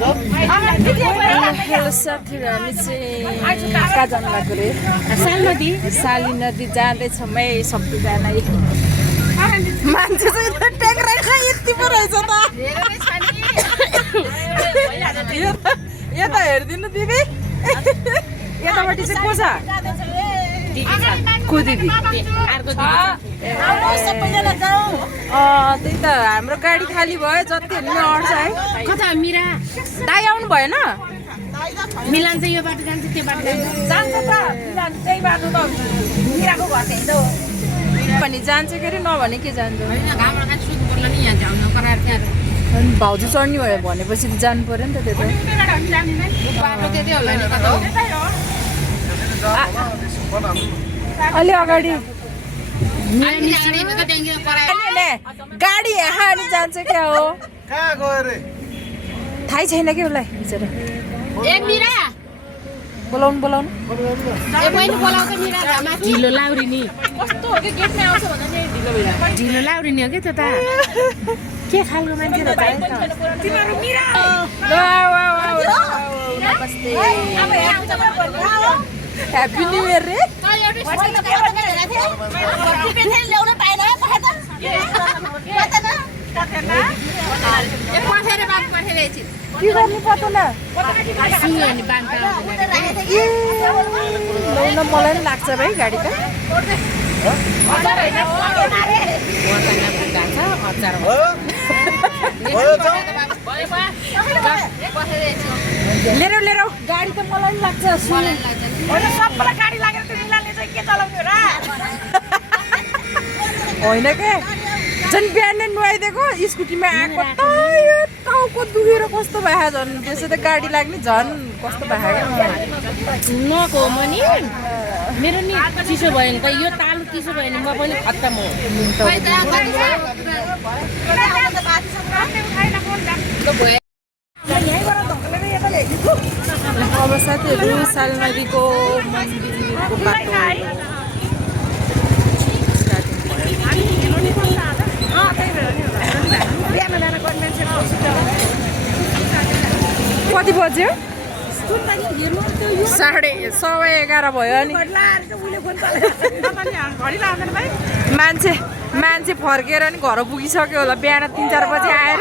Hello साथीहरू, हामी चाहिँ कहाँ जानु लाग्यो रे? साली नदी जाँदैछौँ है सबैजना। मान्छे चाहिँ टेक्रा खाइ यति पो रहेछ त। यता हेरिदिनु दिदी, यतापट्टि चाहिँ को छ? को दिदी? त्यही त हाम्रो गाडी खाली भयो, जति हेर्नु अट्छ है। कता मिरा दाइ आउनु भएन? मिलान चाहिँ यो बाटो जान्छ त्यो बाटो जान्छ त, मिलान त्यही बाटो त मिराको घर त्यही त हो। भने जान्छ के अरे, नभने के जान्छ? भाउजू चढ्ने भयो भनेपछि त जानु पर्यो नि त। त्यो अलि अगाडि गाडी हानी जान्छ क्या हो? थाहै छैन कि उसलाई बिचरा। बोलाउनु ढिलो लाउरी नि कस्तो हो कि गेटमै आउँछ भन्दा नि ढिलो लाउरी नि हो कि त्यो त के खालको मान्छे त भाइ तिमीहरु मिरा नमस्ते, ह्यापी न्यू इयर रे। के गर्नु पर्छ न? मलाई पनि लाग्छ भाइ गाडी त। लिएर गाडी त मलाई पनि लाग्छ। सबैलाई गाडी लागेर त्यो मिलानले चाहिँ के चलाउने र? होइन के, झन् बिहान नुहाइदिएको स्कुटीमा आएको त यो टाउको दुखेर कस्तो भयो झन्। त्यसो त गाडी लाग्ने झन् कस्तो भयो नको म नि मेरो नि चिसो भयो नि त, यो तालु चिसो भयो नि म पनि खत्तम हो। अब साथीहरू सालमारीको मन्दिरको बाटो कति बज्यो? 11:30 भयो नि। मान्छे फर्केर नि घर पुगिसक्यो होला बिहान 3-4 बजे आएर।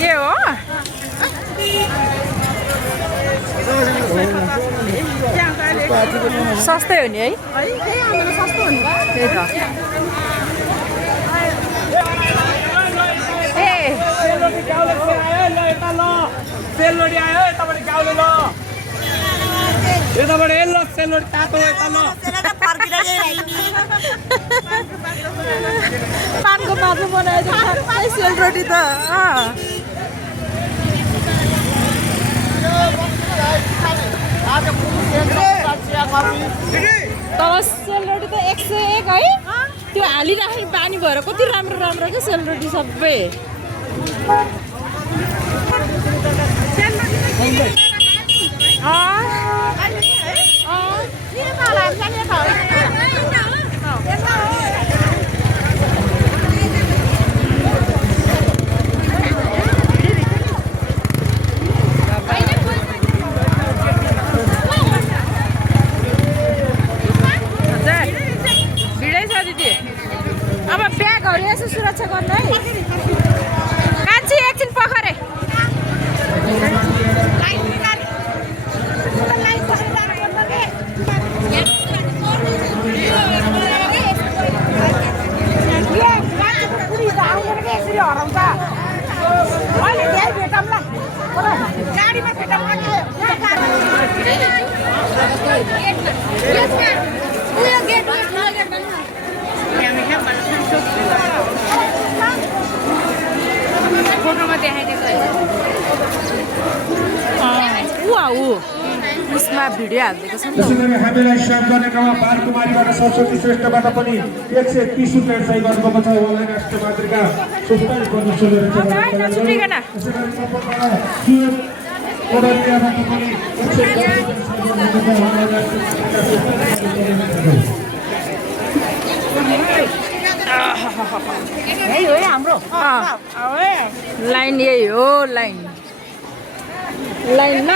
के हो? सस्तै हो नि है? त्यही त। सेलरोटी आयो यताबाट गाउँले ल, यताबाट ल सेलरोटी तातो यता ल। पानको बाटो बनाएर सेलरोटी त। तर सेलरोटी त 101 है। त्यो हालिराख्ने बानी भएर कति राम्रो राम्रो क्या सेलरोटी सबै। भिडै छ दिदी, अब ब्यागहरू यसो सुरक्षा गर्नु है। कान्छी एकछिन पखरे। फोटोमा देखाइदिएको उसमा भिडियो हालिदिएको छ नि त। हामीलाई सर्भ गर्ने क्रममा बालकुमारीबाट सरस्वती श्रेष्ठबाट पनि 130 रुपियाँ सही गर्नुभएको छ। उहाँलाई राष्ट्रिय मातृका सुस्तारी गर्न सुनेर कोडरियाबाट पनि 150 यही हो हाम्रो लाइन यही हो लाइन लाइन न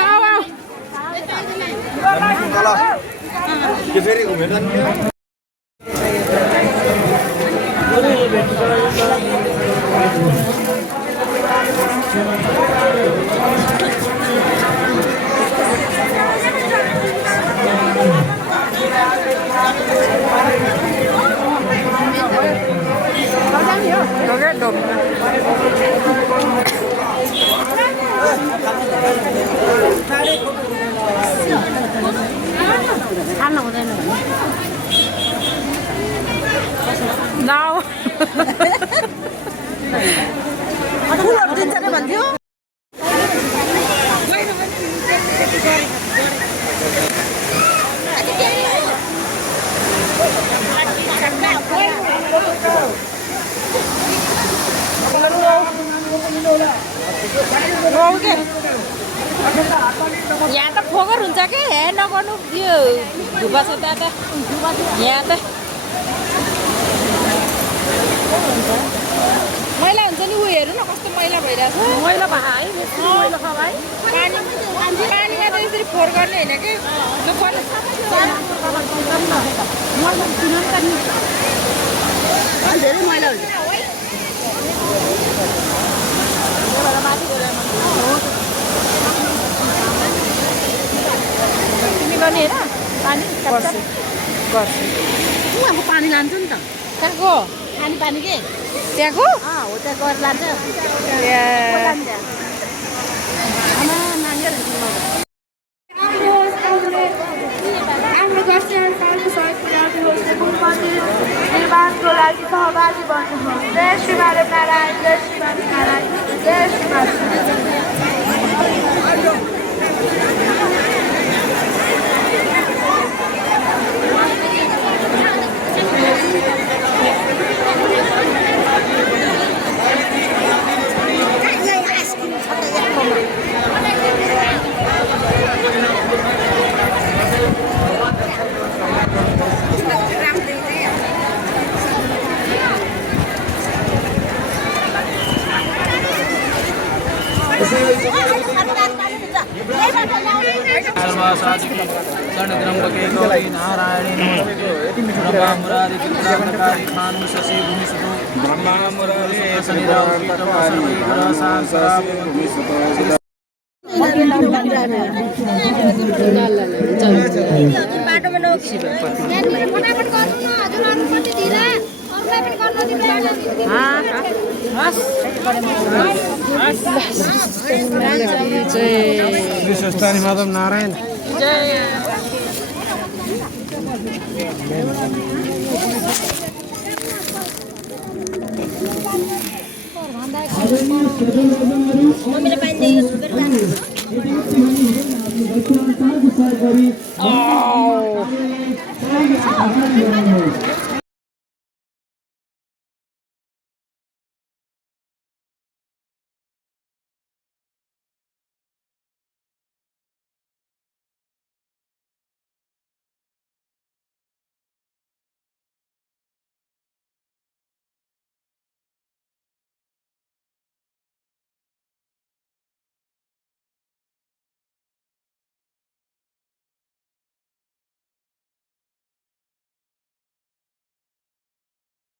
खानु हुँदैन नाउ फुलहरू दिन्छ कि भन्थ्यो यहाँ त फोकर हुन्छ कि हे नगर्नु यो धुपा सुता त यहाँ त मैला हुन्छ नि ऊ हेर्नु न कस्तो मैला भइरहेको छ मैला भए है पानीमा त यसरी फोहोर गर्ने होइन कि धेरै मैला हुन्छ तिमी गर्ने होइन पानी गर्छु उहाँको पानी लान्छ नि त त्यहाँको पानी के त्यहाँको हो त्यहाँ गएर लान्छ हाम्रो दक्षिण सालको सहयोग पुर्याउने होस् मन्दिर निर्माणको लागि सहभागी बन्नुहोस् जय श्री माधव नारायण जय श्री माधव नारायण जय श्री माधव सर्वासाधिकी षण्ग्रम्बके गौरी नारायणी नमोस्तुते ब्रह्मा मुरारी विद्यान्तकारी भानु शशि भूमिसुतो ब्रह्मा मुरारी शनिराव कीटव सर्वैग्रह सार जय माधव नारायण Oh.